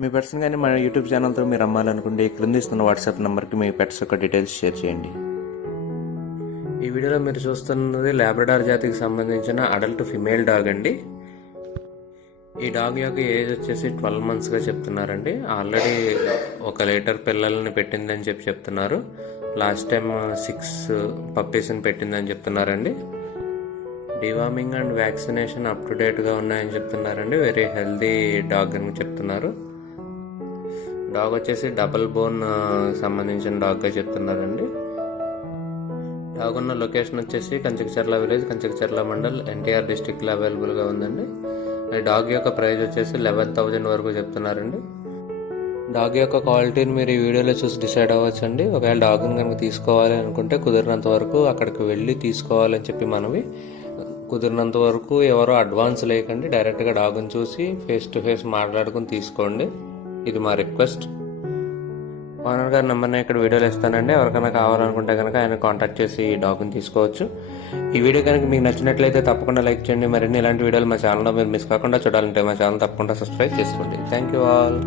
మీ పెట్స్ని కానీ మన యూట్యూబ్ ఛానల్తో మీరు అమ్మాలనుకుంటే క్రింద ఇస్తున్న వాట్సాప్ నెంబర్కి మీ పెట్స్ యొక్క డీటెయిల్స్ షేర్ చేయండి. ఈ వీడియోలో మీరు చూస్తున్నది లాబ్రడార్ జాతికి సంబంధించిన అడల్ట్ ఫిమేల్ డాగ్ అండి. ఈ డాగ్ యొక్క ఏజ్ వచ్చేసి 12 monthsగా చెప్తున్నారండి. ఆల్రెడీ 1 లీటర్ పిల్లల్ని పెట్టిందని చెప్తున్నారు. లాస్ట్ టైం 6 పప్పీస్ని పెట్టిందని చెప్తున్నారండి. Deworming and vaccination up to డేట్గా ఉన్నాయని చెప్తున్నారండి. వెరీ హెల్దీ డాగ్ అని చెప్తున్నారు. డాగ్ వచ్చేసి డబుల్ బోన్ సంబంధించిన డాగ్గా చెప్తున్నారండి. డాగ్ ఉన్న లొకేషన్ వచ్చేసి కంచకచర్ల విలేజ్, కంచకచర్ల మండల్, ఎన్టీఆర్ డిస్టిక్లో అవైలబుల్గా ఉందండి. డాగ్ యొక్క ప్రైస్ వచ్చేసి 11,000 వరకు చెప్తున్నారండి. డాగ్ యొక్క క్వాలిటీని మీరు ఈ వీడియోలో చూసి డిసైడ్ అవ్వచ్చండి. ఒకవేళ డాగ్ని కనుక తీసుకోవాలి అనుకుంటే కుదిరినంత వరకు అక్కడికి వెళ్ళి తీసుకోవాలని చెప్పి మనవి. కుదిరినంత వరకు ఎవరో అడ్వాన్స్ లేకండి, డైరెక్ట్గా డాగ్ని చూసి ఫేస్ టు ఫేస్ మాట్లాడుకుని తీసుకోండి. ఇది మా రిక్వెస్ట్. ఓనర్ గారి నెంబర్ని ఇక్కడ వీడియోలో ఇస్తానండి. ఎవరికైనా కావాలనుకుంటే కనుక ఆయన కాంటాక్ట్ చేసి ఈ డాగ్ని తీసుకోవచ్చు. ఈ వీడియో కనుక మీకు నచ్చినట్లయితే తప్పకుండా లైక్ చేయండి. మరిన్ని ఇలాంటి వీడియోలు మా ఛానల్లో మీరు మిస్ కాకుండా చూడాలంటే మా ఛానల్ తప్పకుండా సబ్స్క్రైబ్ చేసుకోండి. Thank you all.